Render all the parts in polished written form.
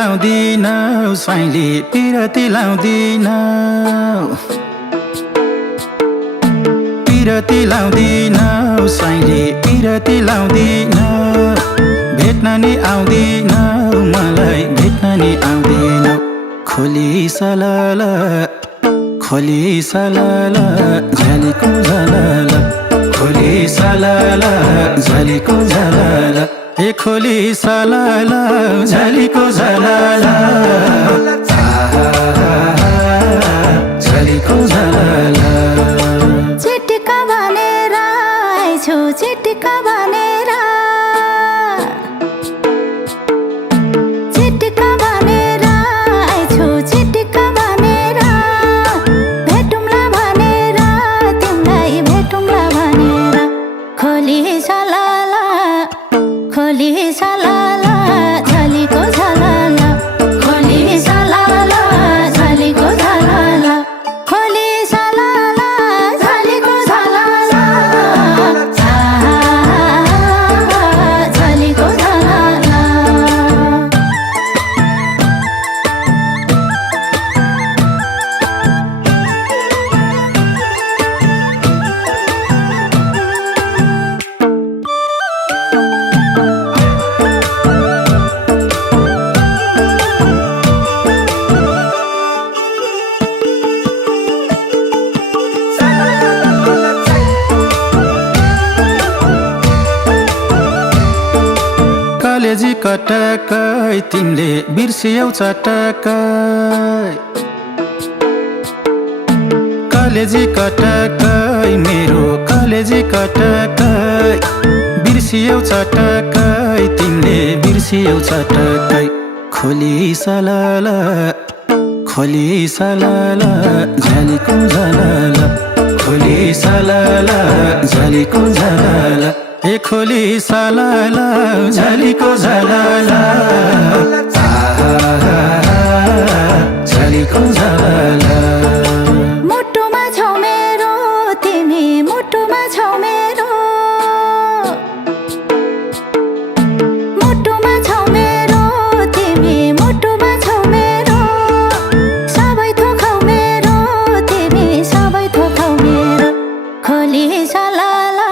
लाउँदिन स्वाइँले पिरती लाउँदिन पिरती लाउँदिन स्वाइँले पिरती लाउँदिन भेट्न नि आउँदिन मलाई भेट्न नि आउँदिन खोली सलाला झलीको झलाला खोली सलाला झलीको झलाला ए खोली सलाला झलीको झलाला झलीको झलाला चिटिका भनेर आइछु चिटिका भनेर चिटिका भनेर आइछु चिटिका भनेर भेटौँला भनेर तिमीलाई भेटौँला भनेर खोली सलाला झलीको झलाला खोली सलाला झलीको झलाला खोली सलाला झलीको झलाला झलीको झलाला कलेजी कटकै तिमीले बिर्सियौ चटकै कलेजी कटकै मेरो कलेजी कटकै बिर्सियौ चटकै तिमीले बिर्सियौ चटकै खोली सलाला झलीको झलाला खोली सलाला झलीको झलाला ए खोली सलाला झलीको झलाला झलीको झलाला मुटुमा छौ मेरो तिमी मुटुमा छौ मेरो मुटुमा छौ मेरो तिमी मुटुमा छौ मेरो सबै थोकौ मेरो तिमी सबै थोकौ मेरो खोली सलाला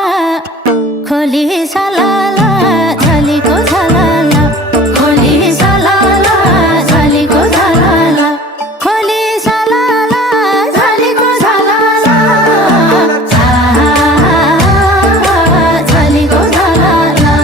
झलीको झलाला खोली सलाला झलीको झलाला खोली सलाला झलीको झलाला झलीको झलाला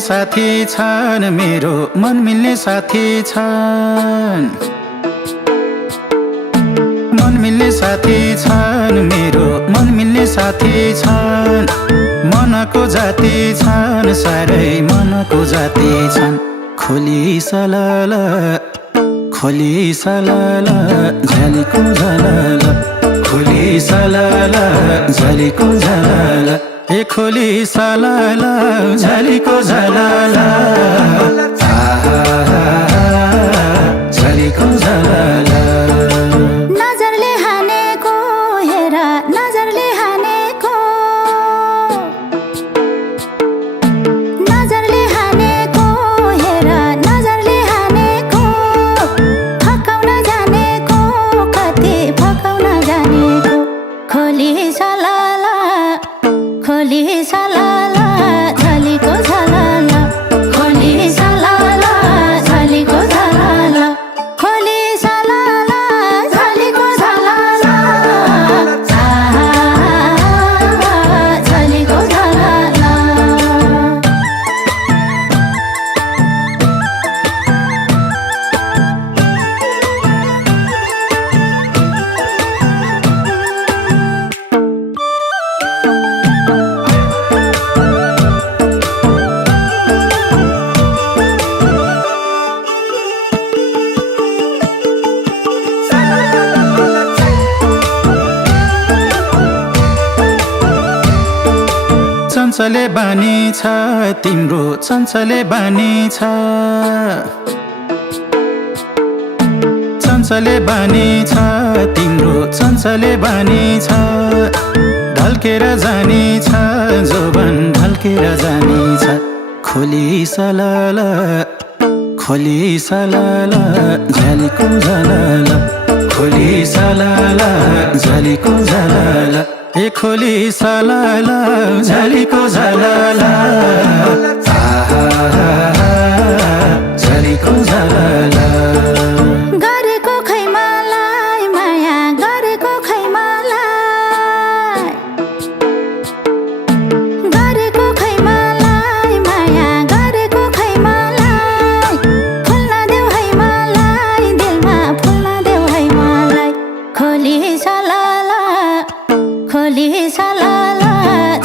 साथी छन् मेरो मन मिल्ने साथी छन् मन मिल्ने साथी छन् मेरो मन मिल्ने साथी छन् मनको जाति छन् साह्रै मनको जाति छन् खोली सलाला झलीको झलाला खोली सलाला झलीको झलाला ए खोली सलाला झलीको झलाला झलीको झलाला नजरले हानेको हेर नजरले हानेको नजरले हानेको हेर नजरले हानेको फकाउन जानेको कति फकाउन जानेको खोली सलाला झलीको झलाला खोली सलाला झलीको झलाला खोली सलाला चञ्चले बानी छ तिम्रो चञ्चले बानी छ चञ्चले बानी छ तिम्रो चञ्चले बानी छ ढल्केर जानी छ जोबन ढल्केर जानी छ खोली सलाल झ्यालीको झलाल खोली सलाल झ्यालीको झलाल ए खोली सलाल झ्यालीको झलाल झ्यालीको झलाल गरेको खै मलाई माया गरेको खै मलाई गरेको खै मलाई माया गरेको खै मलाई फुल्न देऊ है मलाई दिलमा फुल्न देऊ है मलाई खोली सलाल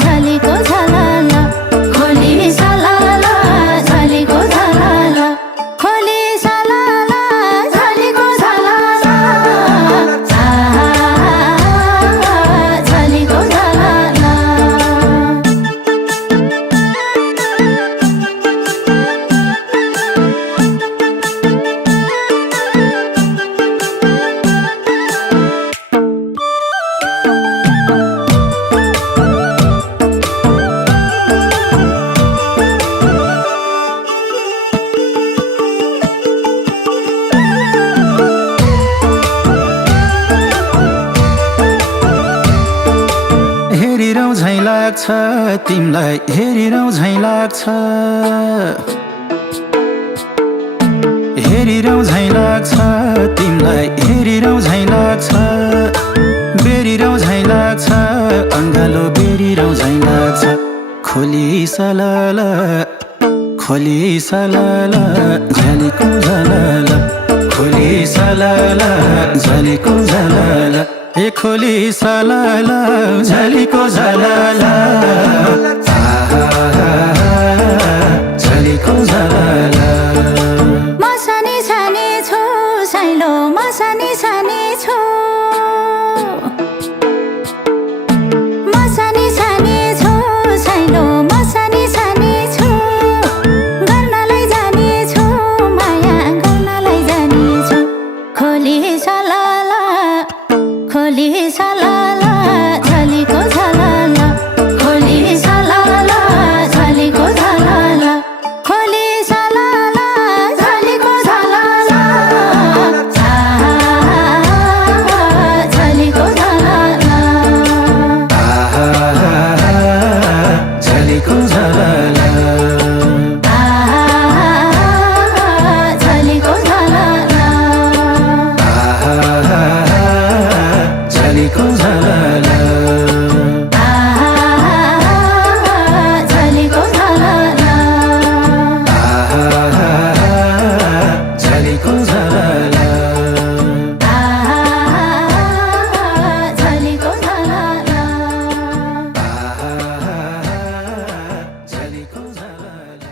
झलीको झलाल खोली सलाल झलीको झलाल खोली सलाल झलीको झलाल झलीको झलाल हेरिरौँ झैँ लाग्छ तिमलाई हेरिरौँ झैँ लाग्छ हेरिरौँ झैँ लाग्छ तिमलाई हेरिरौँ झैँ लाग्छ बेरिरौँ झैँ लाग्छ अङ्गालो बेरिरौँ झैँ लाग्छ खोली सलाल झ्यालीको झलाल खोली सलाल झ्यालीको झलाल ए खोली सलाल झ्यालीको झलाल झ्यालीको झलाल मसानी छानी छु साइलो मसानी छानी छु मसानी छानी छु साइलो मसानी छानी छु गर्नलाई जानी छु माया गर्नलाई जानी छु खोली सलाल झलीको झलाल खोली सलाल झलीको झलाल खोली सलाल झलीको झलाल झलीको झलाल झ्यालीको झलाल झलीको झलाल झ्यालीको झलाल झलीको झलाल झ्यालीको झलाल झलीको झलाल झ्यालीको झलाल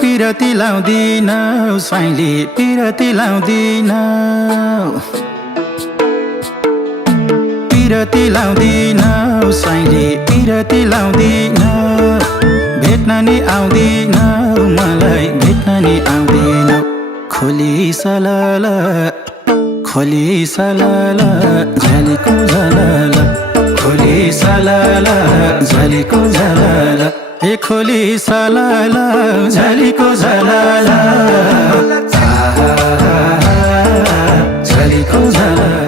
पिरती लाउँदिनौ साइली पिरती लाउँदिनौ पिरती लाउँदिनौ साइली पिरती लाउँदिनौ भेट्न नि आउँदिनौ मलाई भेट्न नि आउँदिनौ खोली सलाल झ्यालीको झलाल खोली सलाल झ्यालीको झलाल ए खोली सलाल झ्यालीको झलाल झ्यालीको झलाल